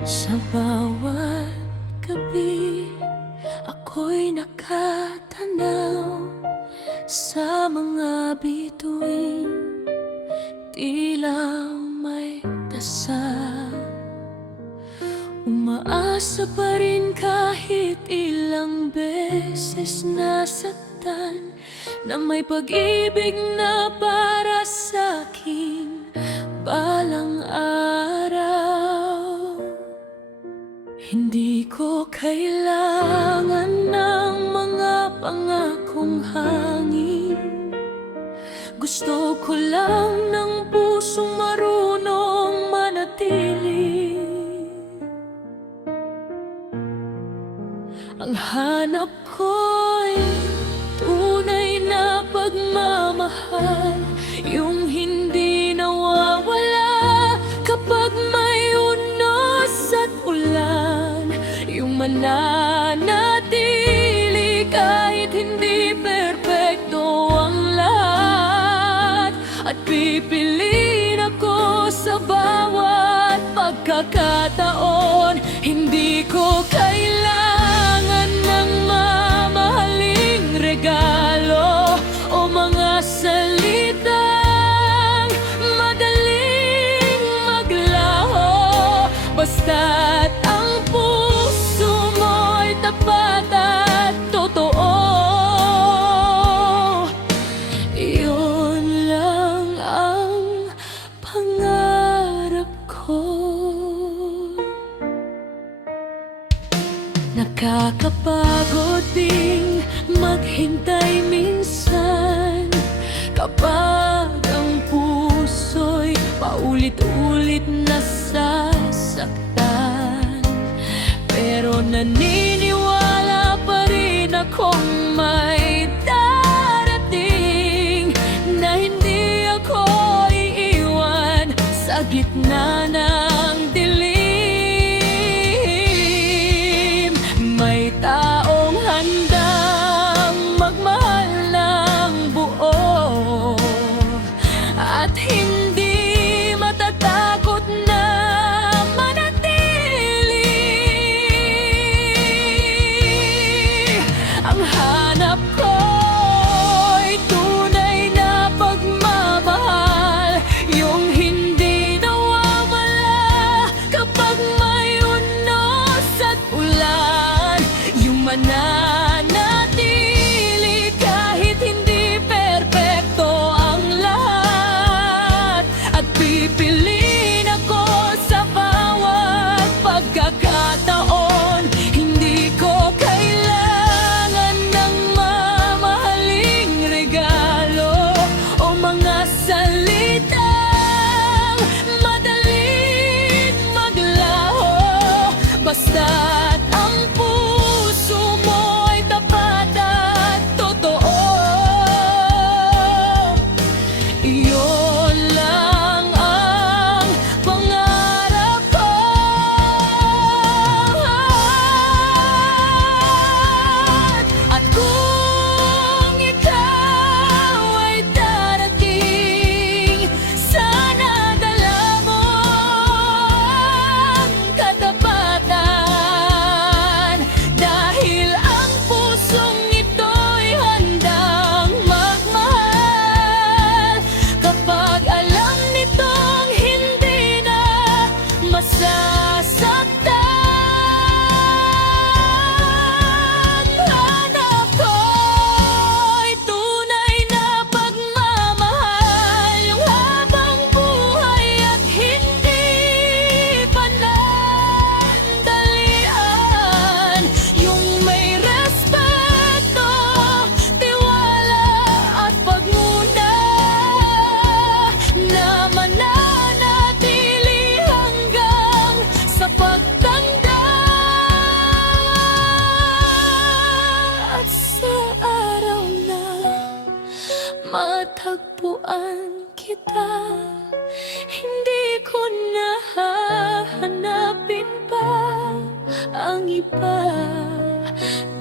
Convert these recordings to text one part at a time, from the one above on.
Sa bawat gabi, ako'y nakatanaw sa mga bituin, tila may dasal. Umaasa pa rin kahit ilang beses nasaktan, na may pag-ibig na para sa'kin balang araw. Hindi ko kailangan ng mga pangakong hangin. Gusto ko lang ng pusong marunong manatili. Ang hanap ko'y tunay na pagmamahal, yung hindi nawawala kapag may unos at ulan, yung mananatili kahit hindi perpekto ang lahat, at pipiliin ako sa bawat pagkakataon. Hindi ko kailangan ng mamahaling regalo o mga salitang madaling maglaho, basta't ang puso mo'y tapat at totoo. Iyon lang ang pangarap ko. Nakakapagod ding maghintay minsan kapag ang puso'y paulit-ulit nasasaktan. Pero naniniwala pa rin akong may darating, na hindi ako iiwan sa gitna ng dilim. May taong handang magmahal ng buo at hindi matatakot na manatili. Ang hanap ko'y tunay na pagmamahal, yung hindi nawawala kapag may unos at ulan, yung mananatili kahit hindi perpekto ang lahat, at pipiliin ako sa bawat pagkakataon. Hindi ko kailangan ng mamahaling regalo o mga salitang madaling maglaho, basta't ang puso mo'y tapat at totoo. Iyon lang ang pangarap ko. At kung ikaw ay darating, sana dala mo ang katapatan, dahil ang pusong ito'y handang magmahal kapag alam nitong hindi na masasaktan. Hanap ko'y tunay na pagmamahal, yung habang buhay at hindi panandalian, yung may respeto, tiwala at pagmuna, na mananatili hanggang sa pagtanda. At sa araw na matagpuan kita, hindi ko na hahanapin pa ang iba,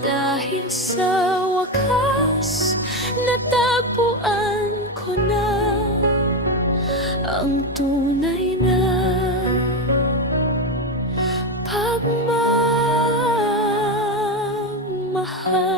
dahil sa wakas natagpuan ko na ang tunay na mahal.